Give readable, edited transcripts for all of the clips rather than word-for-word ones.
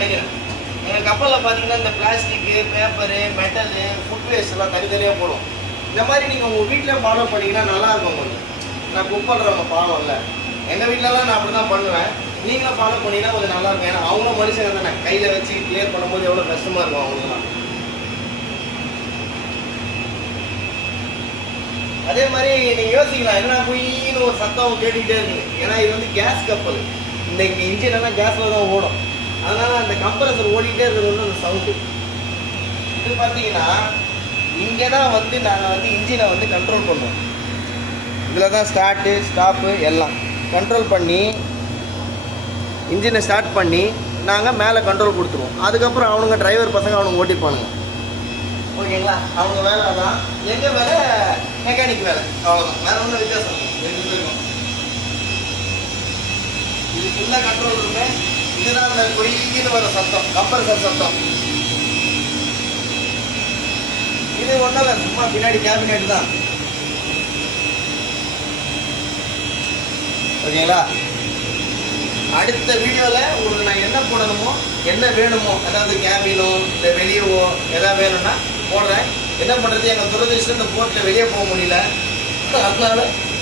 நினைக்கிறேன். எங்கள் கப்பலில் பார்த்தீங்கன்னா இந்த plastic, paper, metal, food waste எல்லாம் தனித்தனியாக போடும். இந்த மாதிரி நீங்கள் உங்கள் வீட்டில் ஃபாலோ பண்ணிங்கன்னா நல்லாயிருக்கும் கொஞ்சம். நான் குக் பண்ணுறவங்க பாவம் இல்லை, எங்கள் வீட்டிலலாம் நான் அப்படி தான் பண்ணுவேன். நீங்களும் ஃபாலோ பண்ணிங்கன்னா கொஞ்சம் நல்லாயிருக்கும். ஏன்னா அவங்களும் மனுஷங்க தானே, கையில் வச்சு கிளியர் பண்ணும்போது எவ்வளோ கஷ்டமாக இருக்கும் அவங்களுக்குலாம். அதே மாதிரி நீங்கள் யோசிக்கலாம், என்ன குயின்னு ஒரு சத்தம் கேட்டுக்கிட்டே இருக்குங்க. ஏன்னா இது வந்து கேஸ் கப்பல். இந்த இன்ஜின் எல்லாம் கேஸில் தான் ஓடும். அதனால் அந்த கம்ப்ரஸர் ஓடிக்கிட்டே இருக்கிறது வந்து அந்த சவுண்டு. இது பார்த்தீங்கன்னா இங்கே தான் வந்து நாங்கள் வந்து இன்ஜினை வந்து கண்ட்ரோல் பண்ணுவோம். இதில் தான் ஸ்டார்ட்டு ஸ்டாப்பு எல்லாம் கண்ட்ரோல் பண்ணி இன்ஜினை ஸ்டார்ட் பண்ணி நாங்கள் மேலே கண்ட்ரோல் கொடுத்துருவோம். அதுக்கப்புறம் அவனுங்க டிரைவர் பசங்க அவனுங்க ஓட்டிப்பானுங்க. ஓகேங்களா? அவங்க வேலை தான். எங்கள் வேலை மெக்கானிக் வேலை, அவ்வளோதான். வேறு ஒன்றும் வித்தியாசம் ரெண்டு பேருக்கும். இது ஃபுல்லாக கண்ட்ரோல் இருக்குமே. இதுதான் அந்த கொய்யின்னு வர சத்தம், கம்ப்ரஸர் சத்தம். இது ஒன்றும் இல்லை, சும்மா பின்னாடி கேபினெட் தான். ஓகேங்களா? அடுத்த வீடியோவில் உங்களுக்கு நான் என்ன போடணுமோ, என்ன வேணுமோ, அதாவது கேபினோ இல்லை வெளியவோ எதாவது வேணும்னா போடுறேன். என்ன பண்ணுறது, எங்கள் துரதிருஷ்டம் இந்த போர்ட்டில் வெளியே போக முடியல. அதனால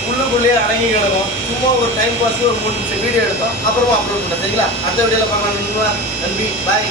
உள்ளுக்குள்ளேயே அடங்கி கிடக்கும். சும்மா ஒரு டைம் பாஸ் ஒரு 3 நிமிஷம் வீடியோ எடுத்தோம், அப்புறமா அப்லோட் பண்ணேன். சரிங்களா? அடுத்த வீடியோவில் பார்க்கலாம். நன்றி, பாய்.